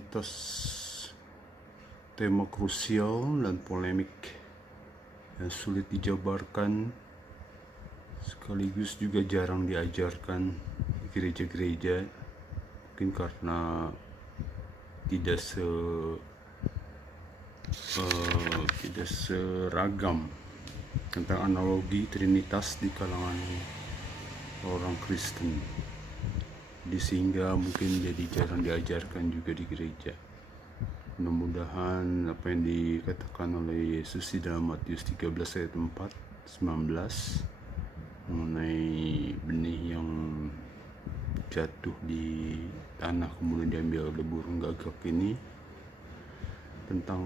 Trinitas tema krusial dan polemik yang sulit dijabarkan, sekaligus juga jarang diajarkan di gereja-gereja, mungkin karena tidak seragam tentang analogi Trinitas di kalangan orang Kristen, sehingga mungkin jadi jarang diajarkan juga di gereja. Mudah-mudahan apa yang dikatakan oleh Yesus di dalam Matius 13 ayat 4-19 mengenai benih yang jatuh di tanah kemudian diambil oleh burung gagak ini, tentang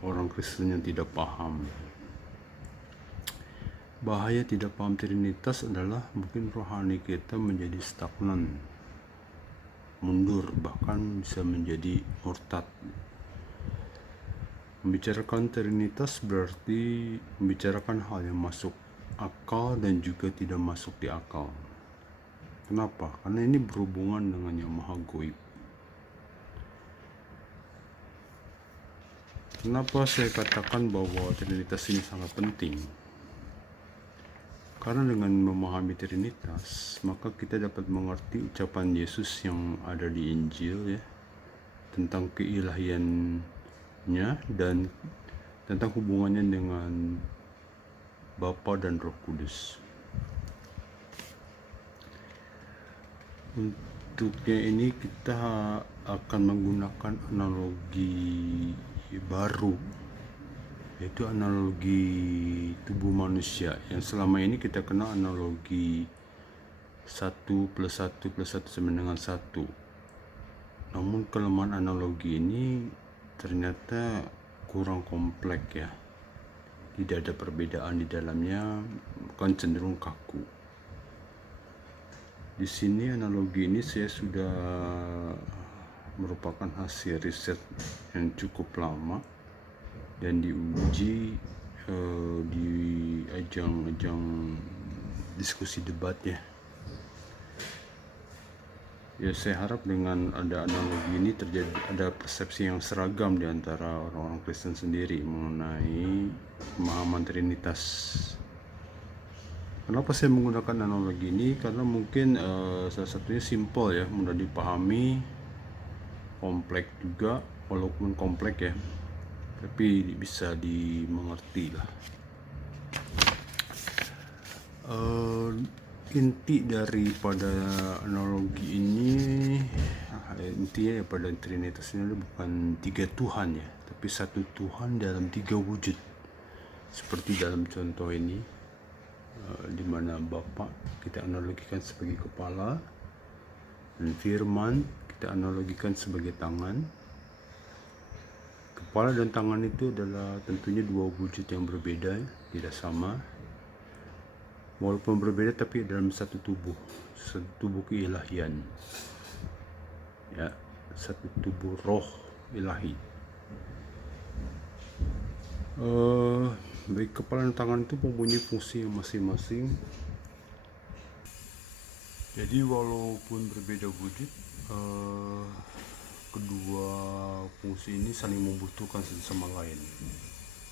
orang Kristen yang tidak paham. Bahaya tidak paham Trinitas adalah mungkin rohani kita menjadi stagnan, mundur, bahkan bisa menjadi murtad. Membicarakan Trinitas berarti membicarakan hal yang masuk akal dan juga tidak masuk di akal. Kenapa? Karena ini berhubungan dengan yang maha goib. Kenapa saya katakan bahwa Trinitas ini sangat penting? Karena dengan memahami Trinitas, maka kita dapat mengerti ucapan Yesus yang ada di Injil, ya, tentang keilahiannya dan tentang hubungannya dengan Bapa dan Roh Kudus. Untuknya ini kita akan menggunakan analogi baru, yaitu analogi tubuh manusia, yang selama ini kita kenal analogi 1 + 1 + 1 sama dengan 1. Namun kelemahan analogi ini ternyata kurang kompleks, ya. Tidak ada perbedaan di dalamnya, bukan cenderung kaku. Di sini analogi ini saya sudah merupakan hasil riset yang cukup lama dan diuji di ajang-ajang diskusi debat, ya. Ya, saya harap dengan ada analogi ini ada persepsi yang seragam di antara orang-orang Kristen sendiri mengenai pemahaman Trinitas. Kenapa saya menggunakan analogi ini? Karena mungkin salah satunya simple, ya, mudah dipahami, kompleks juga, walaupun kompleks, ya, tapi bisa dimengerti lah. Inti daripada analogi ini, intinya ya pada Trinitas ini bukan 3 Tuhan, ya, tapi 1 Tuhan dalam 3 wujud. Seperti dalam contoh ini, di mana Bapa kita analogikan sebagai kepala dan Firman kita analogikan sebagai tangan. Kepala dan tangan itu adalah tentunya 2 wujud yang berbeda, tidak sama. Walaupun berbeda tapi dalam satu tubuh keilahian, ya, satu tubuh roh ilahi. Baik kepala dan tangan itu mempunyai fungsi yang masing-masing. Jadi walaupun berbeda wujud, kedua fungsi ini saling membutuhkan satu sama lain.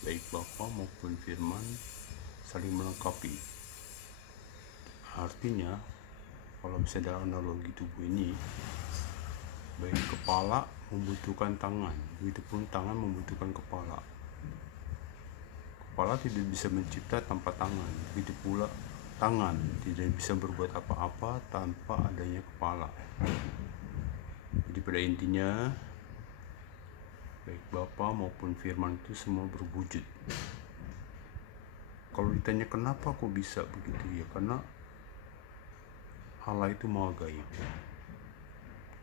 Baik Bapa maupun Firman saling melengkapi. Artinya, kalau misalnya dalam analogi tubuh ini, baik kepala membutuhkan tangan, begitupun tangan membutuhkan kepala. Kepala tidak bisa mencipta tanpa tangan, begitu pula tangan tidak bisa berbuat apa-apa tanpa adanya kepala. Jadi pada intinya, baik Bapa maupun Firman itu semua berwujud. Kalau ditanya kenapa kok bisa begitu, ya karena Allah itu maha gaib.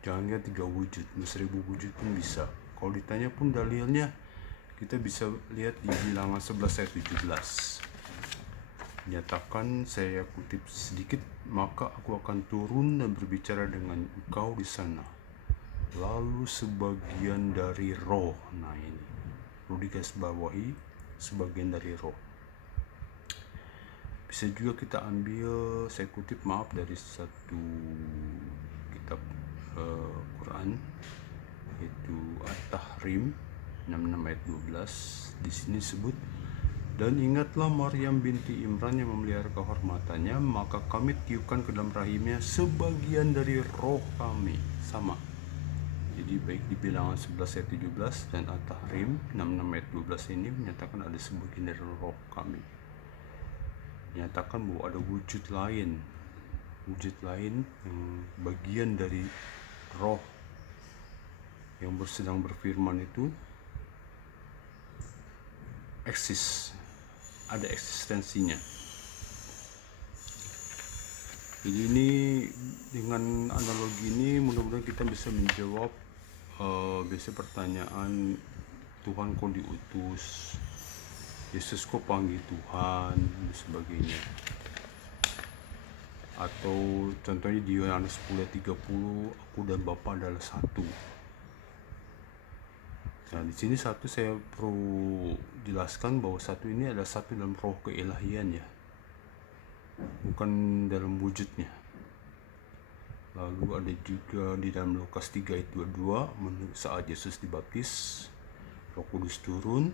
Jangan lihat 3 wujud, 1000 wujud pun bisa. Kalau ditanya pun dalilnya, kita bisa lihat di Bilangan 11 ayat 17. Nyatakan, saya kutip sedikit, maka aku akan turun dan berbicara dengan engkau di sana. Lalu sebagian dari roh, nah ini perlu digarisbawahi, sebagian dari roh. Bisa juga kita ambil, saya kutip dari satu kitab Quran, yaitu At-Tahrim 66 ayat 12. Di sini sebut, dan ingatlah Maryam binti Imran yang memelihara kehormatannya, maka kami tiupkan ke dalam rahimnya sebagian dari roh kami. Sama. Jadi baik di Bilangan 11 ayat 17 dan At-Tahrim 66 ayat 12 ini menyatakan ada sebagian dari roh kami. Menyatakan bahwa ada wujud lain yang bagian dari roh yang sedang berfirman itu eksis, ada eksistensinya. Jadi ini dengan analogi ini mudah-mudahan kita bisa menjawab biasa pertanyaan, Tuhan kok diutus, Yesus kok panggil Tuhan, dan sebagainya. Atau contohnya di Yohanes 10:30, aku dan Bapa adalah satu. Nah, di sini satu saya perlu jelaskan bahwa satu ini adalah satu dalam roh keilahian ya, bukan dalam wujudnya. Lalu ada juga di dalam Lukas 3 ayat 22, saat Yesus dibaptis, Roh Kudus turun,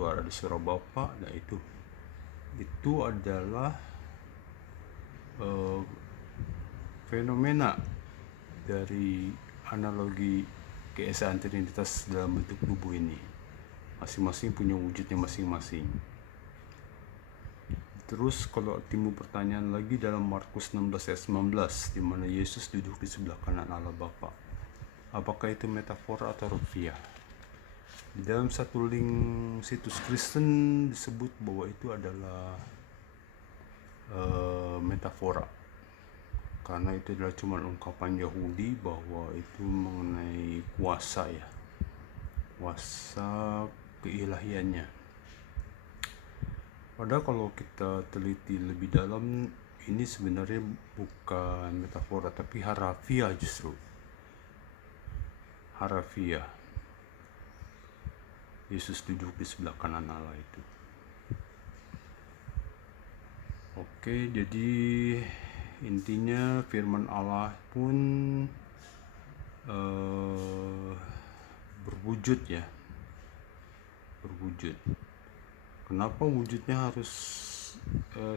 ada suara Bapa. Nah itu adalah fenomena dari analogi keesaan Trinitas dalam bentuk tubuh ini. Masing-masing punya wujudnya masing-masing. Terus kalau timbul pertanyaan lagi dalam Markus 16 ayat 19, di mana Yesus duduk di sebelah kanan Allah Bapa. Apakah itu metafora atau rupiah? Di dalam satu link situs Kristen disebut bahwa itu adalah metafora, karena itu adalah cuma ungkapan Yahudi bahwa itu mengenai kuasa ya, kuasa keilahiannya. Padahal kalau kita teliti lebih dalam, ini sebenarnya bukan metafora tapi harafiah, justru harafiah. Yesus duduk di sebelah kanan Allah itu. Oke, jadi intinya firman Allah pun berwujud ya, berwujud. Kenapa wujudnya harus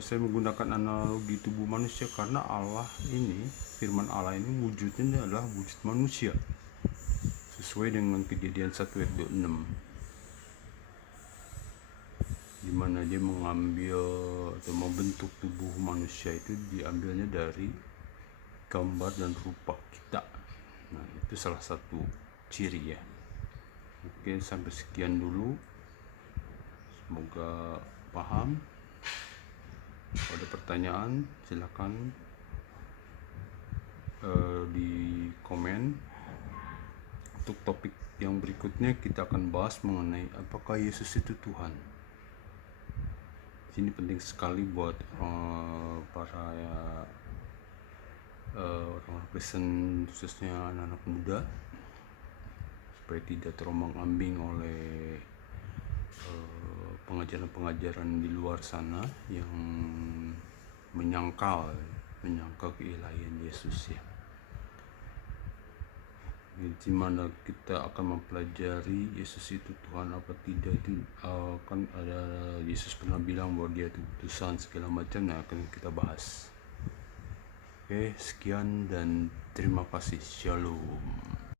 saya menggunakan analogi tubuh manusia? Karena Allah ini, firman Allah ini wujudnya adalah wujud manusia, sesuai dengan Kejadian 1 ayat 26, di mana dia mengambil atau membentuk tubuh manusia itu diambilnya dari gambar dan rupa kita. Nah, itu salah satu ciri ya. Oke, sampai sekian dulu. Semoga paham. Kalau ada pertanyaan silakan di komen. Untuk topik yang berikutnya kita akan bahas mengenai apakah Yesus itu Tuhan. Ini penting sekali buat para orang Kristen, khususnya anak-anak muda, supaya tidak terombang-ambing oleh pengajaran-pengajaran di luar sana yang menyangkal keilahian Yesus ya. Di mana kita akan mempelajari Yesus itu Tuhan apa tidak, itu kan ada Yesus pernah bilang bahwa dia itu utusan segala macam. Nah, akan kita bahas. Oke, sekian dan terima kasih. Shalom.